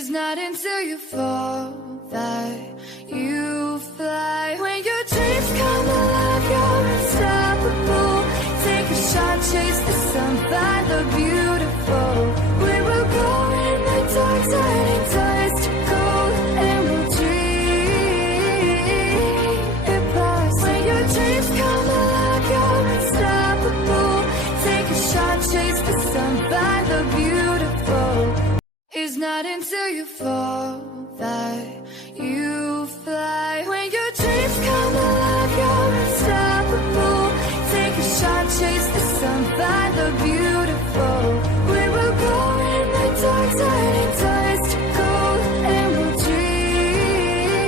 It's not until you fall that you fly. When your dreams come alive, you're unstoppable. Take a shot, chase the sun, find the beautiful. We will go in the dark, turning dust to gold, and we'll dream it past. When your dreams come alive, you're unstoppable. Take a shot, chase the sun, find the beautiful. It's not until you fall that you fly. When your dreams come alive, you're unstoppable. Take a shot, chase the sun, find the beautiful. We will go in the dark, turning dust to gold, and we'll dream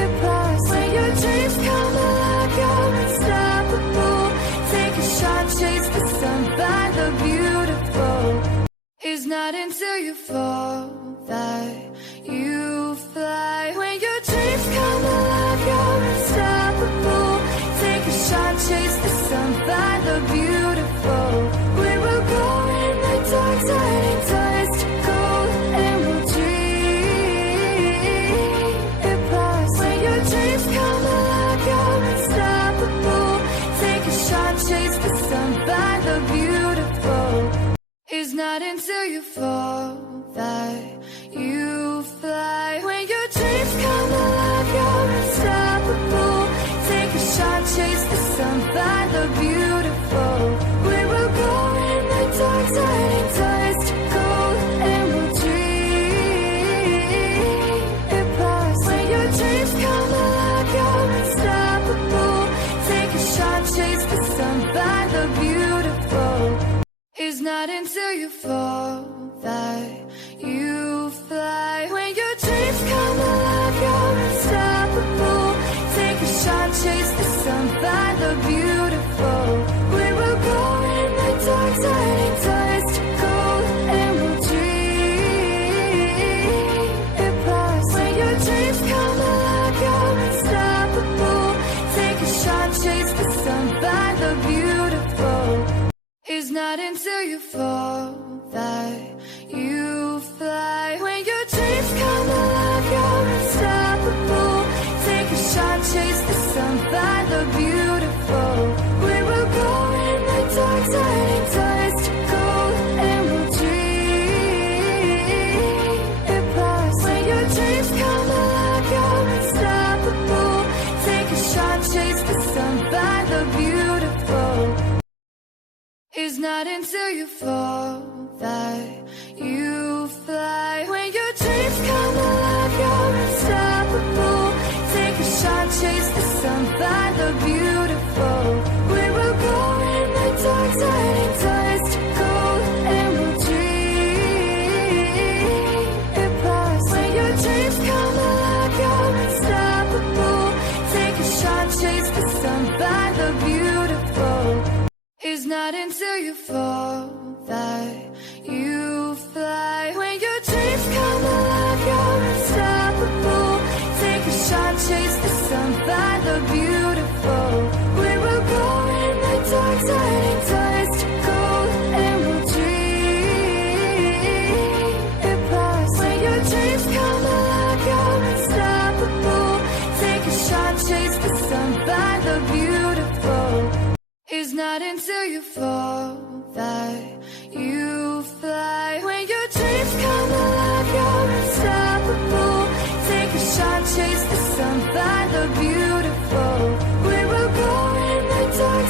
it past. When your dreams come alive, you're unstoppable. Take a shot, chase the sun, find the beautiful. It's not until you fall that you fly. When your dreams come alive, you're unstoppable. Take a shot, chase the sun, find the beautiful. We will go in the dark, turning dust to gold, and we'll dream it past. When your dreams come alive, you're unstoppable. Take a shot, chase the sun, find the beautiful. It's not until you fall that you fly. When your dreams come alive, you're unstoppable. Take a shot, chase the sun, find the beautiful. We will go in the dark, turning dust to gold, and we'll dream it past. When your dreams come alive, you're unstoppable. Take a shot, chase the sun, find the beautiful. It's not until you fall that you fly. When your dreams come alive, you're unstoppable. Take a shot, chase the sun, find the beautiful. We will go in the dark, turning dust to gold, and we'll dream it past. When your dreams come alive, you're unstoppable. Take a shot, chase the sun, find the beautiful. It's not until you fall that you fly. When your dreams come alive, you're unstoppable. Take a shot, chase the sun, find the beautiful. We will go in the dark, turning dust to gold, and we'll dream it past. When your dreams come alive, you're unstoppable. Take a shot, chase the sun, find the beautiful. It's not until you fall that you fly. When your dreams come alive, you're unstoppable. Take a shot, chase the sun, find the beautiful. We will go in the dark, turning dust to gold, and we'll dream it past. When your dreams come alive, you're unstoppable. Take a shot, chase the sun, find the beautiful. It's not until you fall that you fly. When your dreams come alive, you're unstoppable. Take a shot, chase the sun, find the beautiful. We will go in the dark, turning dust to gold, and we'll dream it past. When your dreams come alive, you're unstoppable. Take a shot, chase the sun, find the beautiful. It's not until you fall that you fly. When your dreams come alive, you're unstoppable. Take a shot, chase the sun, find the beautiful. We will go in the dark,